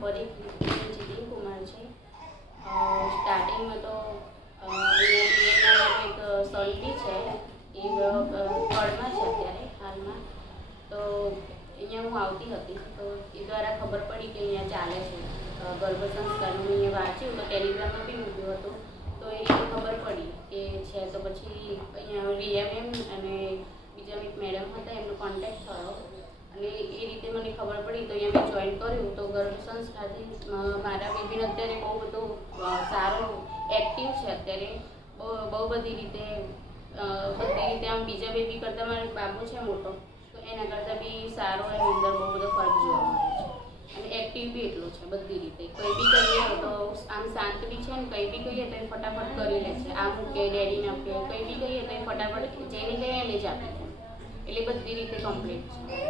જીતિન કુમાર છે। સ્ટાર્ટિંગમાં તો અહીંયા એક સલ્ટી છે એ થર્ડમાં છે અત્યારે હાલમાં। તો અહીંયા હું આવતી હતી તો એ દ્વારા ખબર પડી કે અહીંયા ચાલે છે ગર્ભ સંસ્કારનું। મેં અહીંયા વાંચ્યું તો ટેલિગ્રામમાં બી મૂક્યું હતું તો એ રીતે ખબર પડી કે છે। તો પછી અહીંયા રિયા મેમ અને બીજા એક મેડમ હતા એમનો કોન્ટેક્ટ થયો અને એ રીતે મને ખબર પડી તો અહીંયા મેં જોઈન કર્યું। તો ગર્ભ સંસ્કારથી મારા બેબીને અત્યારે બહુ બધું સારું એક્ટિવ છે અત્યારે બહુ બધી રીતે આમ બીજા બેબી કરતાં મારો બાબુ છે મોટો તો એના કરતાં બી સારો એની અંદર બહુ બધો ફરક જોવા મળે છે અને એક્ટિવ બી એટલો છે બધી રીતે। કંઈ બી કહીએ તો આમ શાંત બી છે ને કંઈ બી કહીએ તો એ ફટાફટ કરી લે છે। આમ કે ડેડીને આપે કંઈ બી કહીએ તો એ ફટાફટ જેને કહીએ એને જ આપી દે એટલે બધી રીતે કમ્પ્લીટ છે।